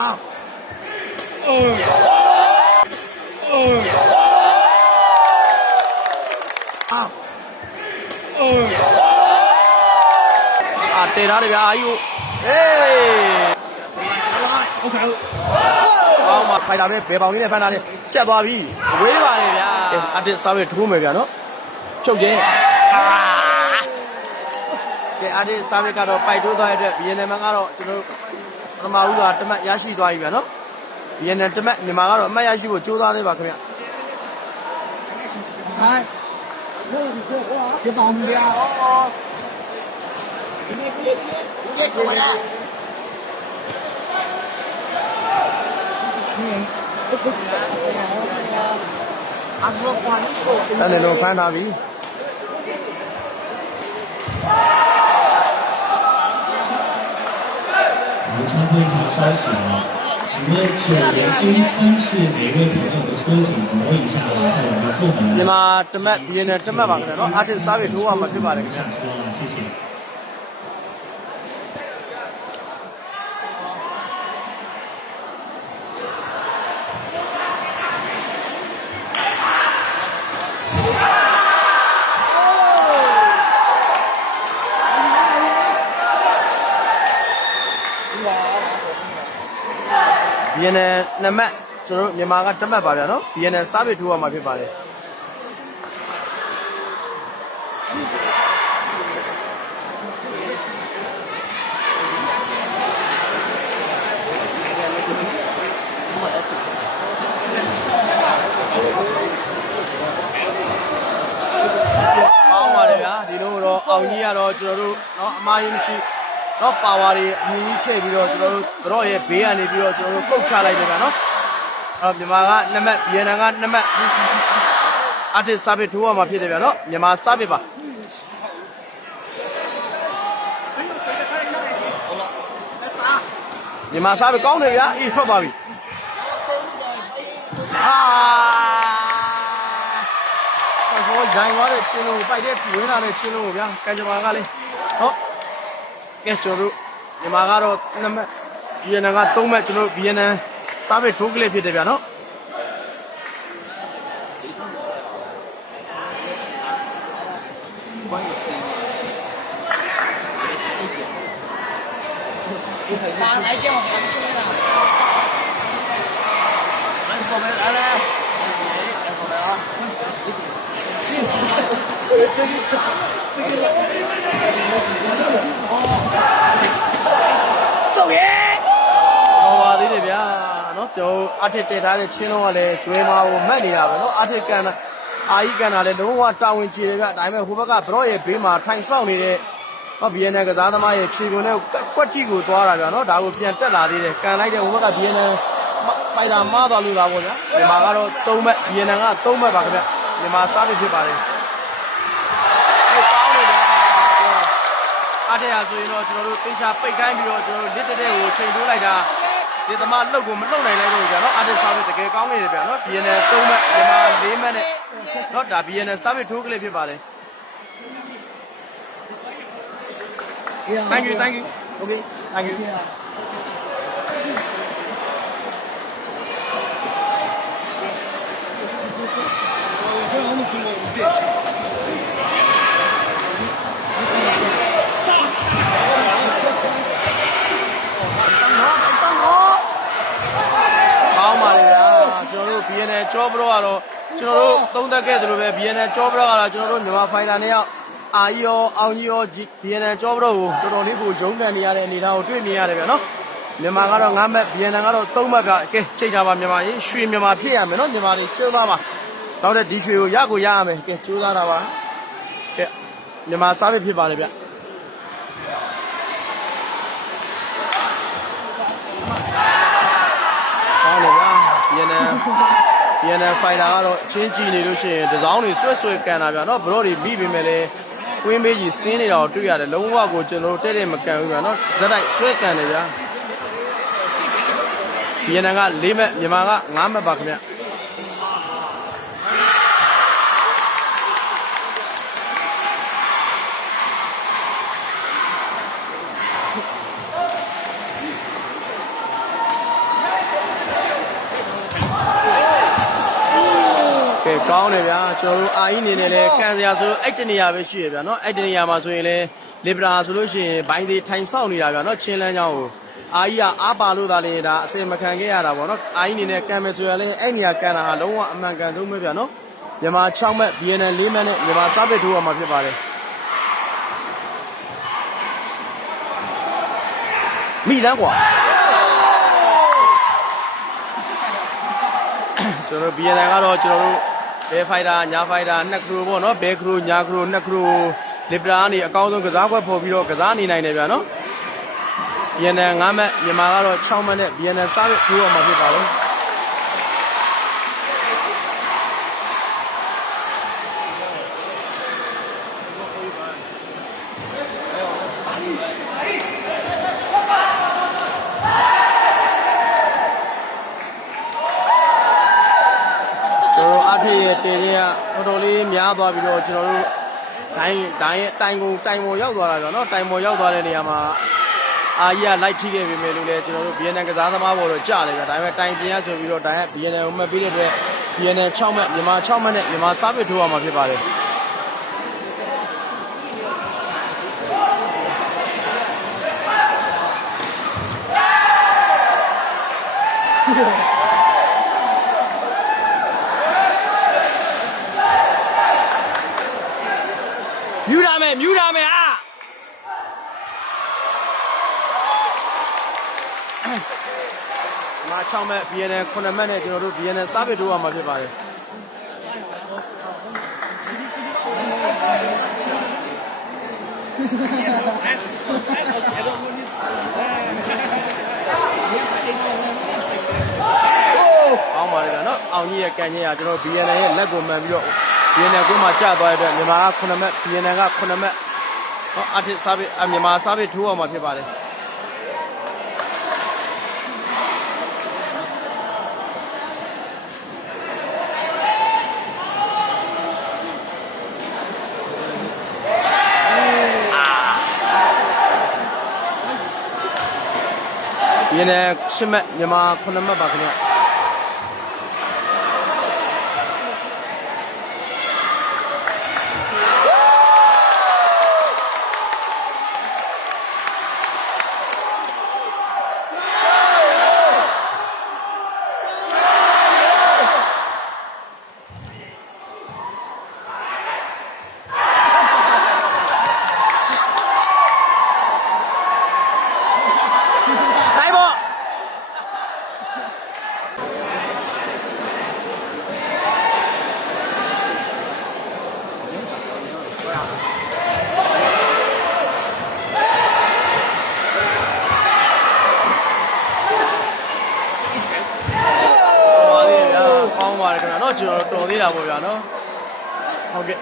အာတေထားတယ်ဗျာအာကြီးကိုဟေးဟုတ်ကဲ့ကောင်းပါဖိုက်တာပဲဘယ်ပေါင်လေးနဲ့ဖမ်းတာလဲကြက်သွားပြီဝေးပါလေဗျာအတစ်စားပဲထိုးမယ်ဗျာနော်ဖြုတ်ခြင်းအာကဲအတစ်စားပဲကတော့ပိုက်ထိုးသွားတဲ့အတွက် BNN ကတော့ကျွန်တော်တို့ ပထမဦးကတမတ်ရရှိသွားပြီဗျာနော်ဗီယက်နမ်တမတ်မြန်မာကတော့အမှတ်ရရှိဖို့ကြိုးစားသေးပါခင်ဗျဟိုင်းရှင်းပါဦးဗျာဒီနေ့ဒီနေ့ဒီနေ့ကိုလာအဲ့လေလုံးဖမ်းတာပြီ 参会上稍息了，请问九人 A 三是哪位朋友的车，请挪一下，在我们后门 မြန်မာတမတ် BNN တမတ်ပါခင်ဗျာနော်အတစ်စားပဲထိုးရမှာဖြစ်ပါတယ်ခင်ဗျာ 上 ဗီယက်နမ်နှစ်မှတ်ကျွန်တော်တို့မြန်မာကတစ်မှတ်ပါဗျာနော်ဗီယက်နမ်စပစ်ထိုးရမှာဖြစ်ပါတယ်ကောင်းပါတယ်ဗျာဒီလိုတော့အောင်ကြီးကတော့ကျွန်တော်တို့เนาะအမားကြီးမရှိ တော့ပါဝါတွေအမြင့်ကြီးချိန်ပြီးတော့ကျွန်တော်တို့တို့ရဲ့ဘေးကနေပြီးတော့ကျွန်တော်တို့ပုတ်ချလိုက်တယ်ဗျာနော်အဲ့တော့မြန်မာကနံပါတ် BNN ကနံပါတ်အတစ်စာပေထိုးရမှာဖြစ်တယ်ဗျာနော်မြန်မာစာပေပါမြန်မာစာပေကောင်းတယ်ဗျာအေးထွက်သွားပြီအာဟောဂျိုင်းသွားတဲ့ချင်းလုံးကိုပိုက်တဲ့ဝင်လာတဲ့ချင်းလုံးကိုဗျာကံကြမ္မာကလေးဟော ကဲကျွန်တော်တို့မြန်မာကတော့နံပါတ် BNN က3မှတ်ကျွန်တော်တို့ BNN စားပဲထိုးကလေးဖြစ်တယ်ဗျာနော် အထစ်တည်ထားတဲ့ချင်းလုံးကလည်းကျွဲမာကိုမတ်နေတာပဲနော်အထစ်ကန်တာအာကြီးကန်တာလည်းလုံးဝတာဝန်ကျေတယ်ဗျဒါပေမဲ့ဟိုဘက်ကဘရော့ရဲ့ဘေးမှာထိုင်ဆောင်နေတဲ့ဟော BNN ကစားသမားရဲ့ခြေကုန်နဲ့ကွက်တီကိုသွားတာဗျာနော်ဒါကိုပြန်တက်လာသေးတယ်ကန်လိုက်တဲ့ဟိုဘက်က BNN ဖိုင်တာမားသွားလို့လားပေါ့ဗျာမြန်မာကတော့3မှတ် BNN က3မှတ်ပါခင်ဗျမြန်မာစားပြီးဖြစ်ပါတယ်ဟုတ်ကောင်းတယ်ဗျာအားတဲ့ဟာဆိုရင်တော့ကျွန်တော်တို့သိချာပိတ်ခိုင်းပြီးတော့ကျွန်တော်တို့လစ်တဲ့တဲ့ကိုချိန်ထိုးလိုက်တာ ဒီသမားလှုပ်ကိုမလှုပ်နိုင်လိုက်တော့ဘူးဗျာနော်အားတဲ့စားပြီးတကယ်ကောင်းနေတယ်ဗျာနော် BNN 3မှတ်မြန်မာ4မှတ်နဲ့နော်ဒါ BNN စားပြီးထိုးကလေးဖြစ်ပါတယ် Thank you thank you okay thank you ကောင်းပါလေဗျာ ကျွန်တော်တို့ BNN ကြောဘရောကတော့ကျွန်တော်တို့သုံးသက်ခဲ့သလိုပဲ BNN ကြောဘရောကတော့ကျွန်တော်တို့မြန်မာဖိုင်တာနဲ့ရောက်အာကြီးရောအောင်ကြီးရော BNN ကြောဘရောကိုတော်တော်လေးကိုရုံးကန်နေရတဲ့အနေအထားကိုတွေ့မြင်ရတယ်ဗျာနော်မြန်မာကတော့9မှတ် BNN ကတော့3မှတ်ကကဲချိန်ထားပါမြန်မာကြီးရွှေမြန်မာဖြစ်ရမယ်နော်မြန်မာတွေကျိုးသားပါတော့တဲ့ဒီရွှေကိုရကိုရရမယ်ကဲကျိုးသားတာပါကဲမြန်မာစားပဲဖြစ်ပါလေဗျ ကောင်းတယ်ဗျာ BNN BNN fighter ကတော့ချင်းကြည့်နေလို့ရှိရင်ဒီဇောင်းတွေဆွဲဆွဲကန်တာဗျာနော်ဘရော့တွေမိပေမဲ့လည်းကွင်းမေးကြီးစင်းနေတာကိုတွေ့ရတယ်လုံးဝကိုကျွန်တော်တို့တဲ့တဲ့မကန်ဘူးဗျာနော်ဇက်တိုက်ဆွဲကန်တယ်ဗျာ BNN က၄မှတ်မြန်မာက၅မှတ်ပါခင်ဗျ ကောင်းတယ်ဗျာကျွန်တော်တို့အာကြီးအနေနဲ့လည်းကန်စရာဆိုလို့အဲ့တနေရာပဲရှိရဗျာနော်အဲ့တနေရာမှာဆိုရင်လည်းလီဘရာဆိုလို့ရှိရင်ဘိုင်းသေးထိုင်ဆောက်နေတာဗျာနော်ချင်းလန်းချောင်းကိုအာကြီးကအားပါလို့သာလေဒါအစင်မခံခဲ့ရတာပေါ့နော်အာကြီးအနေနဲ့ကန်မယ်ဆိုရင်လည်းအဲ့နေရာကန်တာဟာလုံးဝအမှန်ကန်ဆုံးပဲဗျာနော်မြန်မာ6မှတ် BNN 4မှတ်နဲ့မြန်မာစားပစ်ထိုးရမှာဖြစ်ပါတယ်မိလန်းကွာကျွန်တော်တို့ BNN ကတော့ကျွန်တော်တို့ ဘယ်ဖိုက်တာညာဖိုက်တာနှစ်ခရိုပေါ့နော်ဘယ်ခရိုညာခရိုနှစ်ခရိုလစ်ပရာကနေအကောင်းဆုံးကစားကွက်ဖော်ပြီးတော့ကစားနေနိုင်တယ်ဗျာနော် BNN 9မှတ်မြန်မာကတော့6မှတ်နဲ့ BNN စားပြီးထိုးအောင်မှာဖြစ်ပါလို့ကျွန်တော်တို့အထ က်ရဲ့တင်ရင်ကတော်တော်လေးများသွားပြီးတော့ကျွန်တော်တို့တိုင်းတိုင်းရဲ့တိုင်ကုန်တိုင်ပေါ်ရောက်သွားတာဗျာနော်တိုင်ပေါ်ရောက်သွားတဲ့နေရာမှာအာကြီးကလိုက်ထိခဲ့ပြီမယ်လို့လည်းကျွန်တော်တို့ BNN ကစားသမားပေါ်တော့ကြားတယ်ဗျာဒါပေမဲ့တိုင်ပြင်ရဆိုပြီးတော့တိုင်က BNN ကိုမှတ်ပြီးတဲ့အတွက် BNN 6မှတ်မြန်မာ6မှတ်နဲ့မြန်မာစားပစ်ထိုးရမှာဖြစ်ပါတယ် မြူတာမယ်မြူတာမယ်အာမာ6မှတ် BNN 9မှတ်နဲ့ကျွန်တော်တို့ BNN စားပစ်ထိုးရမှာဖြစ်ပါတယ်အောင်းပါလေဗျာနော်အောင်ကြီးရဲ့ကန်ကြီးကကျွန်တော် BNN ရဲ့လက်ကိုမှန်ပြီးတော့ BNN ကွင်းမှာကျသွားတဲ့အတွက်မြန်မာက9မှတ် BNN က9မှတ်ဟောအထစ်စားပစ်အမြန်မာစားပစ်ထိုးအောင်မှာဖြစ်ပါတယ်။ BNN 10မှတ်မြန်မာ9မှတ်ပါခင်ဗျာ။ တိုင်းပေါ့ပါသေးဗျာကောင်းပါ တော့ကျွန်တော်တော်သေးတာပေါ့ဗျာနော်ဟုတ်ကဲ့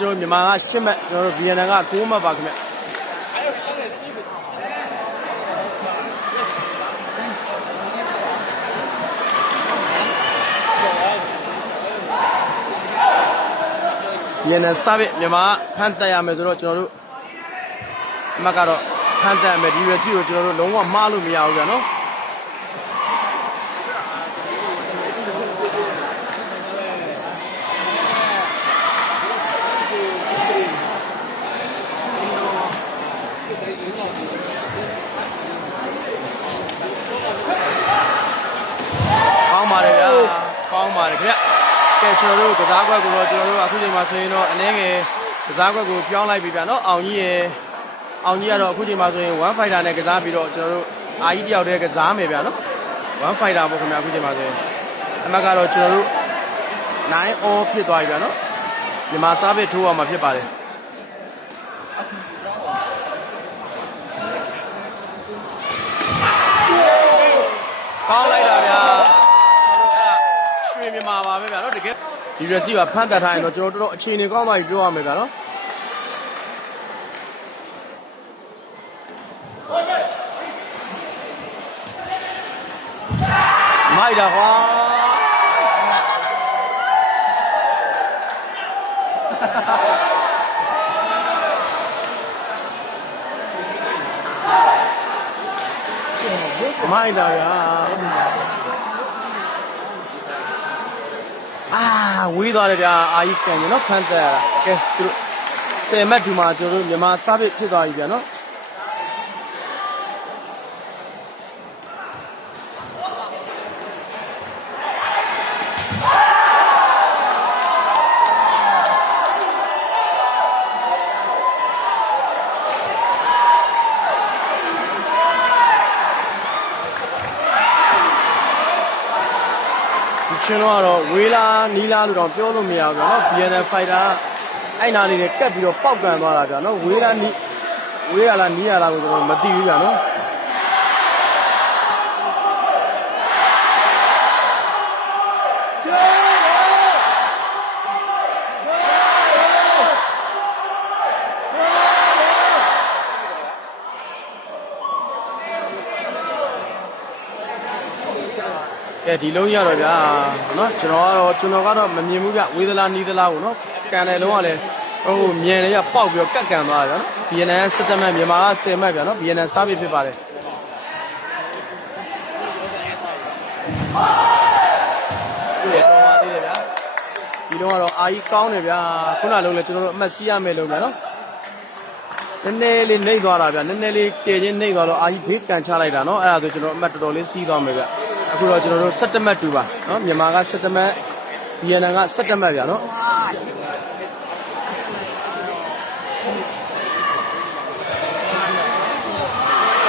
ကျွန်တော်မြန်မာက10မှတ်ကျွန်တော်ဗီယက်နမ်က9မှတ်ပါခင်ဗျရန်စပစ်မြန်မာဖန်တက်ရမယ်ဆိုတော့ကျွန်တော်တို့အမှတ်ကတော့ဖန်တက်ရမယ်ဒီရစီကိုကျွန်တော်တို့လုံးဝမလို့မရဘူးဗျာနော် ခင်ဗျကဲကျွန်တော်တို့ကစားကွက်ကိုတော့ကျွန်တော်တို့အခုချိန်မှာဆိုရင်တော့အနေငယ်ကစားကွက်ကိုပြောင်းလိုက်ပြီဗျာနော်အောင်ကြီးရယ်အောင်ကြီးကတော့အခုချိန်မှာဆိုရင်1 fighter နဲ့ကစားပြီးတော့ကျွန်တော်တို့အာကြီးတယောက်တည်းကစားမယ်ဗျာနော်1 fighter ပေါ့ခင်ဗျအခုချိန်မှာဆိုရင်အမှတ်ကတော့ကျွန်တော်တို့9 all ဖြစ်သွားပြီဗျာနော်မြန်မာစားပစ်ထိုးအောင်မှာဖြစ်ပါတယ်ကောင်းလိုက်တာဗျာ ဒီ receiver ဖန်တက်ထားရင်တော့ကျွန်တော်တို့တော်တော်အခြေအနေကောင်းမှပြောရမယ်ဗျာနော်မိုက်တာကွာမိုက်တာဗျာ အာဝေးသွားတယ်ဗျာအာကြီးကန်ရနော်ဖန်တက်ရတာကဲသူတို့10မတ်ဒီမှာကျွန်တော်တို့မြန်မာစားပစ်ဖြစ်သွားပြီဗျာနော် ဒီချင်းတော့ကတော့ဝေးလာနီးလာလို့တော့ပြောလို့မရဘူးဗျာနော် BNL fighter ကအဲ့နာလေးတွေကတ်ပြီးတော့ပောက်ကန်သွားတာဗျာနော်ဝေးလာနီးဝေးရလားနီးရလားကိုကျွန်တော်မသိဘူးဗျာနော် ကဲဒီလုံးရတော့ဗျာနော်ကျွန်တော်ကတော့ကျွန်တော်ကတော့မမြင်ဘူးဗျဝေးသလားနီးသလားကိုနော်ကန်တယ်လုံးကလည်းဟိုမြင်တယ်ဗျပောက်ပြီးတော့ကတ်ကန်သွားတာဗျာနော် BNL စစ်တမတ်မြန်မာက10မှတ်ဗျာနော် BNL စားပြီးဖြစ်ပါတယ်ဒီတော့ပါသေးတယ်ဗျာဒီတော့ကတော့အာကြီးကောင်းတယ်ဗျာခုနလုံးလည်းကျွန်တော်တို့အမှတ်စီးရမယ်လို့ဗျာနော်နည်းနည်းလေးနှိမ့်သွားတာဗျာနည်းနည်းလေးတည်ချင်းနှိမ့်သွားတော့အာကြီးဘေးကန်ချလိုက်တာနော်အဲ့ဒါဆိုကျွန်တော်အမှတ်တော်တော်လေးစီးသွားမယ်ဗျ အခုတော့ကျွန်တော်တို့17မှတ်တူပါနော်မြန်မာက17မှတ် BNN က17မှတ်ဗျာနော်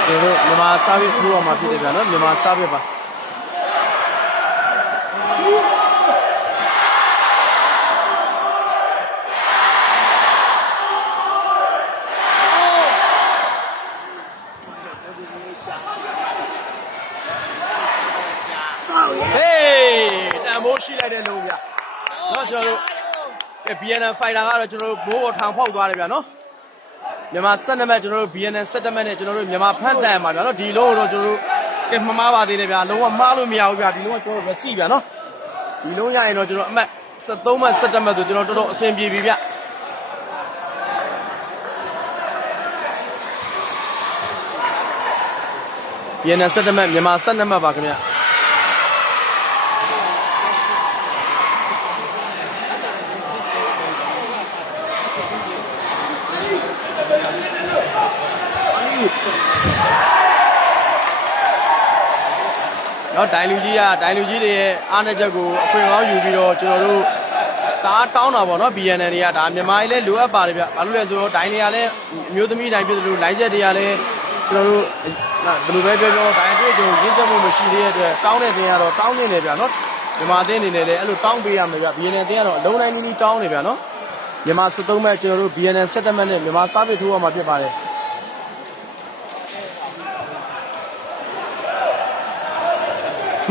ဒီလိုမြန်မာစားပြီးထူအောင်မှာဖြစ်တယ်ဗျာနော်မြန်မာစားပြီးပါ ဟေးတန်မိုးရှိလိုက်တဲ့လုံးဗျာနော်ကျွန်တော်တို့ကဲ BNN fighter ကတော့ကျွန်တော်တို့ဘိုးပေါ်ထောင်ဖောက်သွားတယ်ဗျာနော်မြန်မာ12မှတ်ကျွန်တော်တို့ BNN 17မှတ်နဲ့ကျွန်တော်တို့မြန်မာဖန်တန်မှာဗျာနော်ဒီလုံးကိုတော့ကျွန်တော်တို့ကဲမမားပါသေးတယ်ဗျာလုံးဝမှားလို့မရဘူးဗျာဒီလုံးကကျွန်တော်တို့ receipt ဗျာနော်ဒီလုံးရရင်တော့ကျွန်တော်အမှတ်73မှတ်17မှတ်ဆိုကျွန်တော်တော်တော်အဆင်ပြေပြီဗျာပြန်နေ17မှတ်မြန်မာ12မှတ်ပါခင်ဗျာ နော်ဒိုင်လူကြီးကဒိုင်လူကြီးတွေရဲ့အားနည်းချက်ကိုအခွင့်ကောင်းယူပြီးတော့ကျွန်တော်တို့ဒါတောင်းတာပေါ့နော် BNN တွေကဒါမြန်မာကြီးလည်းလိုအပ်ပါတယ်ဗျဘာလို့လဲဆိုတော့ဒိုင်တွေကလည်းအမျိုးသမီးဒိုင်ဖြစ်သလိုလိုင်းချက်တွေကလည်းကျွန်တော်တို့ဘယ်လိုပဲပြောပြောဒိုင်တွေ့ကြုံရင်းချက်မှုမရှိသေးတဲ့အတွက်တောင်းတဲ့တင်ကတော့တောင်းနေတယ်ဗျာနော်မြန်မာအသင်းအနေနဲ့လည်းအဲ့လိုတောင်းပေးရမယ်ဗျ BNN အသင်းကတော့အလုံးတိုင်းနီးနီးတောင်းနေဗျာနော်မြန်မာ73မဲ့ကျွန်တော်တို့ BNN 17မဲ့နဲ့မြန်မာစားပစ်ထိုးရမှာဖြစ်ပါတယ်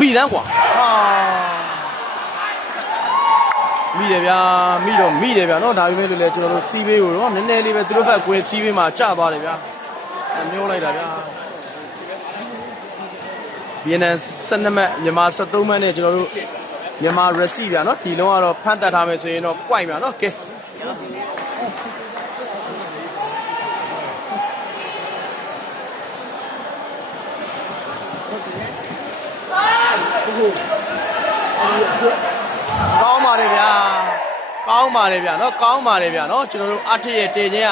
မိတန်းကွာဟာမိတယ်ဗျာမိတော့မိတယ်ဗျာနော်ဒါပေမဲ့လို့လည်းကျွန်တော်တို့စီးဘေးကိုတော့နည်းနည်းလေးပဲသူတို့ဘက်ကွင်းစီးဘေးမှာကျသွားတယ်ဗျာအမျိုးလိုက်တာဗျာ BNN 12မှတ်မြန်မာ73မှတ်နဲ့ကျွန်တော်တို့မြန်မာ receipt ဗျာနော်ဒီလုံးကတော့ဖတ်တတ်ထားမယ်ဆိုရင်တော့ point ဗျာနော်ကဲ ကောင်းပါတယ်ဗျာကောင်းပါတယ်ဗျာနော်ကောင်းပါတယ်ဗျာနော်ကျွန်တော်တို့အထက်ရဲ့တင်ချင်းက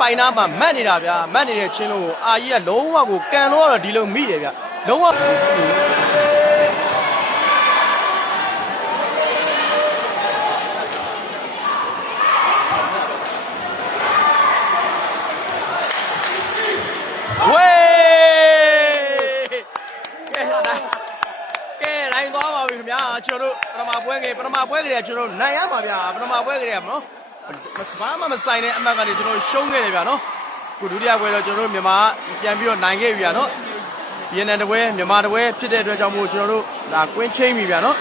ပိုင်နာမှာမတ်နေတာဗျာမတ်နေတဲ့ချင်းလုံးကိုအာကြီးကလုံးဝကိုကန်လို့ကတော့ဒီလိုမိတယ်ဗျာလုံးဝဝေးကဲလိုက် ကဲလိုက်သွားပါပြီခင်ဗျာကျွန်တော်တို့ပထမပွဲကပထမပွဲကလေးကကျွန်တော်တို့နိုင်ရမှာဗျာပထမပွဲကလေးကနော်မစပါမမဆိုင်တဲ့အမှတ်ကနေကျွန်တော်တို့ရှုံးခဲ့တယ်ဗျာနော်ခုဒုတိယပွဲတော့ကျွန်တော်တို့မြန်မာပြန်ပြီးတော့နိုင်ခဲ့ပြီဗျာနော်ဗီယက်နမ်တပွဲမြန်မာတပွဲဖြစ်တဲ့အတွက်ကြောင့်မို့ကျွန်တော်တို့ဒါကွင်းချင်းပြီဗျာနော်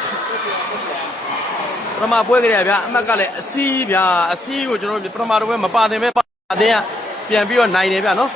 ပထမပွဲကလေးကဗျာအမှတ်ကလည်းအစီးဗျာအစီးကိုကျွန်တော်တို့ပထမတပွဲမပါတင်ပဲပါအတင်းကပြန်ပြီးတော့နိုင်တယ်ဗျာနော်